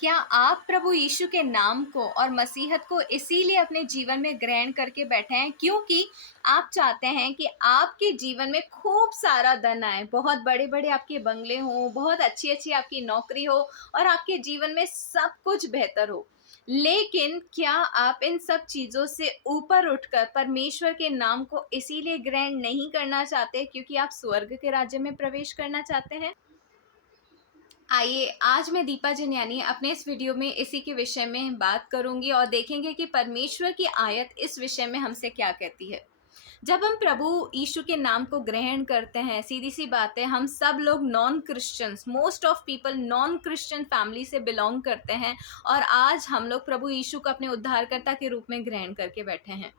क्या आप प्रभु यीशु के नाम को और मसीहत को इसीलिए अपने जीवन में ग्रहण करके बैठे हैं क्योंकि आप चाहते हैं कि आपके जीवन में खूब सारा धन आए, बहुत बड़े-बड़े आपके बंगले हों, बहुत अच्छी-अच्छी आपकी नौकरी हो और आपके जीवन में सब कुछ बेहतर हो। लेकिन क्या आप इन सब चीज़ों से ऊपर उठकर परमेश्वर के नाम को इसीलिए ग्रहण नहीं करना चाहते क्योंकि आप स्वर्ग के राज्य में प्रवेश करना चाहते हैं? आइए आज मैं दीपा जिनयानी अपने इस वीडियो में इसी के विषय में बात करूंगी और देखेंगे कि परमेश्वर की आयत इस विषय में हमसे क्या कहती है। जब हम प्रभु यीशु के नाम को ग्रहण करते हैं, सीधी सी बात है, हम सब लोग non Christians, most of people non Christian family से बिलोंग करते हैं और आज हम लोग प्रभु यीशु को अपने उद्धारकर्ता के रूप में ग्रहण करके बैठे हैं।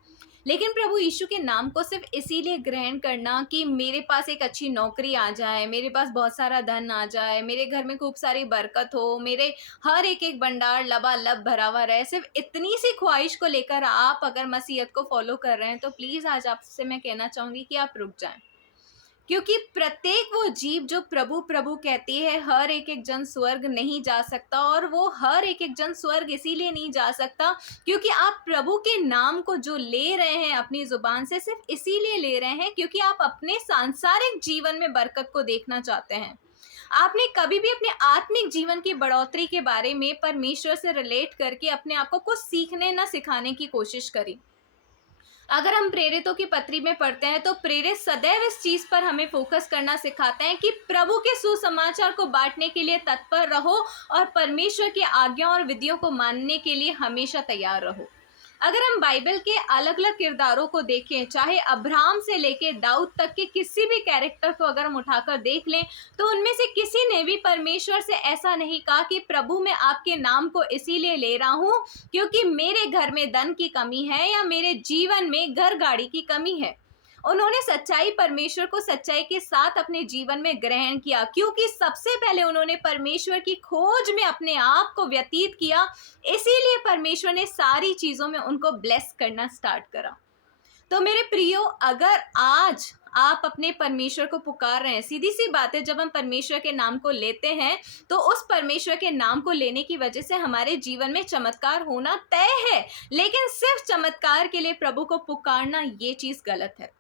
लेकिन प्रभु यीशु के नाम को सिर्फ इसीलिए ग्रहण करना कि मेरे पास एक अच्छी नौकरी आ जाए, मेरे पास बहुत सारा धन आ जाए, मेरे घर में खूब सारी बरकत हो, मेरे हर एक भंडार लबालब भरा हुआ रहे, सिर्फ इतनी सी ख्वाहिश को लेकर आप अगर मसीहत को फॉलो कर रहे हैं तो प्लीज़ आज आपसे मैं कहना चाहूँगी कि आप रुक जाएं। क्योंकि प्रत्येक वो जीव जो प्रभु प्रभु कहती है, हर एक जन स्वर्ग नहीं जा सकता और वो हर एक जन स्वर्ग इसीलिए नहीं जा सकता क्योंकि आप प्रभु के नाम को जो ले रहे हैं अपनी जुबान से, सिर्फ इसीलिए ले रहे हैं क्योंकि आप अपने सांसारिक जीवन में बरकत को देखना चाहते हैं। आपने कभी भी अपने आत्मिक जीवन की बढ़ोतरी के बारे में परमेश्वर से रिलेट करके अपने आप को कुछ सीखने ना सिखाने की कोशिश करी। अगर हम प्रेरितों की पत्री में पढ़ते हैं तो प्रेरित सदैव इस चीज पर हमें फोकस करना सिखाते हैं कि प्रभु के सुसमाचार को बांटने के लिए तत्पर रहो और परमेश्वर की आज्ञा और विधियों को मानने के लिए हमेशा तैयार रहो। अगर हम बाइबल के अलग अलग किरदारों को देखें, चाहे अब्राहम से लेके दाऊद तक के किसी भी कैरेक्टर को अगर हम उठाकर देख लें, तो उनमें से किसी ने भी परमेश्वर से ऐसा नहीं कहा कि प्रभु मैं आपके नाम को इसीलिए ले रहा हूँ क्योंकि मेरे घर में धन की कमी है या मेरे जीवन में घर गाड़ी की कमी है। उन्होंने सच्चाई परमेश्वर को सच्चाई के साथ अपने जीवन में ग्रहण किया क्योंकि सबसे पहले उन्होंने परमेश्वर की खोज में अपने आप को व्यतीत किया। इसीलिए परमेश्वर ने सारी चीजों में उनको ब्लेस करना स्टार्ट करा। तो मेरे प्रियो, अगर आज आप अपने परमेश्वर को पुकार रहे हैं, सीधी सी बात है, जब हम परमेश्वर के नाम को लेते हैं तो उस परमेश्वर के नाम को लेने की वजह से हमारे जीवन में चमत्कार होना तय है। लेकिन सिर्फ चमत्कार के लिए प्रभु को पुकारना ये चीज गलत है।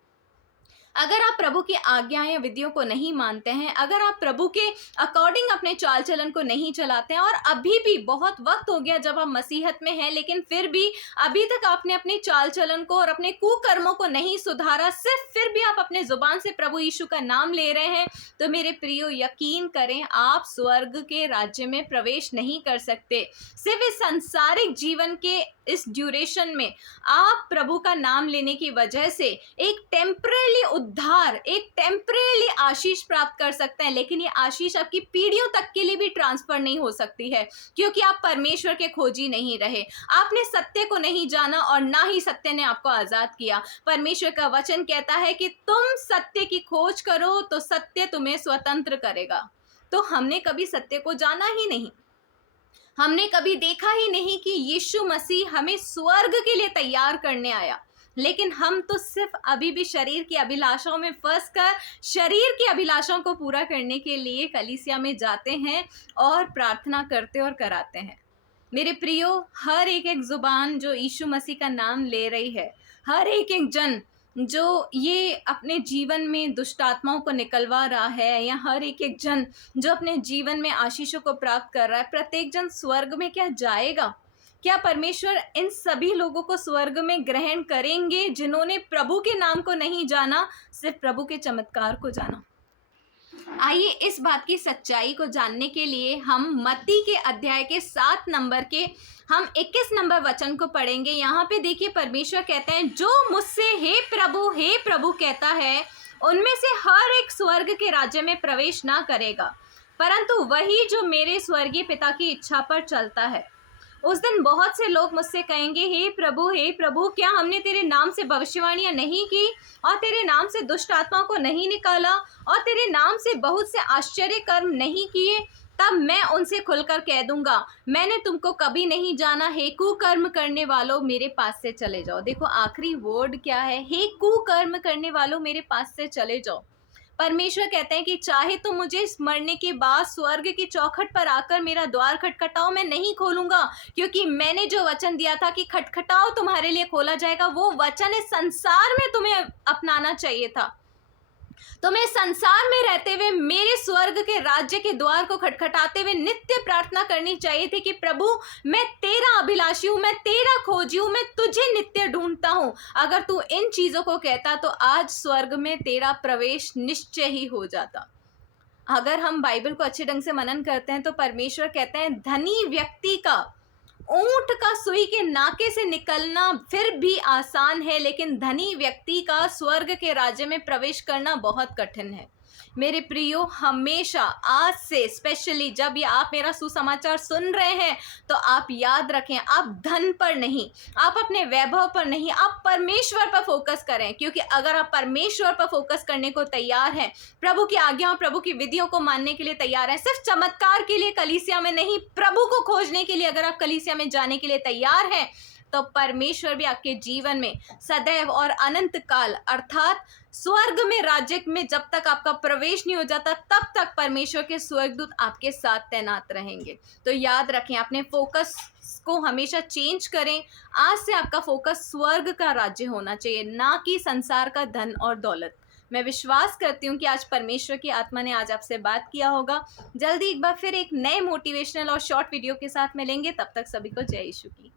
अगर आप प्रभु की आज्ञाएं या विधियों को नहीं मानते हैं, अगर आप प्रभु के अकॉर्डिंग अपने चाल चलन को नहीं चलाते हैं और अभी भी बहुत वक्त हो गया जब आप मसीहत में हैं लेकिन फिर भी अभी तक आपने अपने चाल चलन को और अपने कुकर्मों को नहीं सुधारा, सिर्फ फिर भी आप अपने जुबान से प्रभु यीशु का नाम ले रहे हैं, तो मेरे प्रियो यकीन करें आप स्वर्ग के राज्य में प्रवेश नहीं कर सकते। सिर्फ इस सांसारिक जीवन के इस ड्यूरेशन में आप प्रभु का नाम लेने की वजह से एक टेम्परेरी उद्धार, एक टेम्परेरी आशीष प्राप्त कर सकते हैं, लेकिन ये आशीष आपकी पीढ़ियों तक के लिए भी ट्रांसफर नहीं हो सकती है क्योंकि आप परमेश्वर के खोजी नहीं रहे। आपने सत्य को नहीं जाना और ना ही सत्य ने आपको आजाद किया। परमेश्वर का वचन कहता है कि तुम सत्य की खोज करो तो सत्य तुम्हें स्वतंत्र करेगा। तो हमने कभी सत्य को जाना ही नहीं, हमने कभी देखा ही नहीं कि यीशु मसीह हमें स्वर्ग के लिए तैयार करने आया, लेकिन हम तो सिर्फ अभी भी शरीर की अभिलाषाओं में फंस कर शरीर की अभिलाषाओं को पूरा करने के लिए कलीसिया में जाते हैं और प्रार्थना करते और कराते हैं। मेरे प्रियो, हर एक जुबान जो यीशु मसीह का नाम ले रही है, हर एक जन जो ये अपने जीवन में दुष्ट आत्माओं को निकलवा रहा है, या हर एक जन जो अपने जीवन में आशीषों को प्राप्त कर रहा है, प्रत्येक जन स्वर्ग में क्या जाएगा? क्या परमेश्वर इन सभी लोगों को स्वर्ग में ग्रहण करेंगे जिन्होंने प्रभु के नाम को नहीं जाना, सिर्फ प्रभु के चमत्कार को जाना? आइए इस बात की सच्चाई को जानने के लिए हम मत्ती के अध्याय के 7 नंबर के हम 21 नंबर वचन को पढ़ेंगे। यहाँ पे देखिए परमेश्वर कहते हैं, जो मुझसे हे प्रभु कहता है उनमें से हर एक स्वर्ग के राज्य में प्रवेश ना करेगा, परंतु वही जो मेरे स्वर्गीय पिता की इच्छा पर चलता है। उस दिन बहुत से लोग मुझसे कहेंगे, हे प्रभु, क्या हमने तेरे नाम से भविष्यवाणियां नहीं की और तेरे नाम से दुष्ट आत्माओं को नहीं निकाला और तेरे नाम से बहुत से आश्चर्य कर्म नहीं किए? तब मैं उनसे खुलकर कह दूंगा, मैंने तुमको कभी नहीं जाना, हे कुकर्म करने वालों मेरे पास से चले जाओ। देखो आखिरी वर्ड क्या है, हे कुकर्म करने वालों मेरे पास से चले जाओ। परमेश्वर कहते हैं कि चाहे तुम मुझे इस मरने के बाद स्वर्ग की चौखट पर आकर मेरा द्वार खटखटाओ, मैं नहीं खोलूंगा, क्योंकि मैंने जो वचन दिया था कि खटखटाओ तुम्हारे लिए खोला जाएगा, वो वचन इस संसार में तुम्हें अपनाना चाहिए था। तुम्हें संसार में रहते हुए मेरे स्वर्ग के राज्य के द्वार को खटखटाते हुए नित्य प्रार्थना करनी चाहिए थी कि प्रभु, मैं तेरा अभिलाषी हूं, मैं तेरा खोजी हूं, मैं तुझे नित्य ढूंढता हूं। अगर तू इन चीजों को कहता तो आज स्वर्ग में तेरा प्रवेश निश्चय ही हो जाता। अगर हम बाइबल को अच्छे ढंग से मनन करते हैं तो परमेश्वर कहते हैं धनी व्यक्ति का ऊंट का सुई के नाके से निकलना फिर भी आसान है, लेकिन धनी व्यक्ति का स्वर्ग के राज्य में प्रवेश करना बहुत कठिन है। मेरे प्रियो, हमेशा आज से स्पेशली जब ये आप मेरा सुसमाचार सुन रहे हैं तो आप याद रखें, आप धन पर नहीं, आप अपने वैभव पर नहीं, आप परमेश्वर पर फोकस करें। क्योंकि अगर आप परमेश्वर पर फोकस करने को तैयार हैं, प्रभु की आज्ञाओं, प्रभु की विधियों को मानने के लिए तैयार हैं, सिर्फ चमत्कार के लिए कलीसिया में नहीं, प्रभु को खोजने के लिए अगर आप कलीसिया में जाने के लिए तैयार हैं, तो परमेश्वर भी आपके जीवन में सदैव और अनंत काल अर्थात स्वर्ग में राज्य में जब तक आपका प्रवेश नहीं हो जाता तब तक परमेश्वर के स्वर्गदूत आपके साथ तैनात रहेंगे। तो याद रखें, अपने फोकस को हमेशा चेंज करें। आज से आपका फोकस स्वर्ग का राज्य होना चाहिए, ना कि संसार का धन और दौलत। मैं विश्वास करती हूँ कि आज परमेश्वर की आत्मा ने आज आपसे बात किया होगा। जल्दी एक बार फिर एक नए मोटिवेशनल और शॉर्ट वीडियो के साथ मिलेंगे। तब तक सभी को जय यीशु की।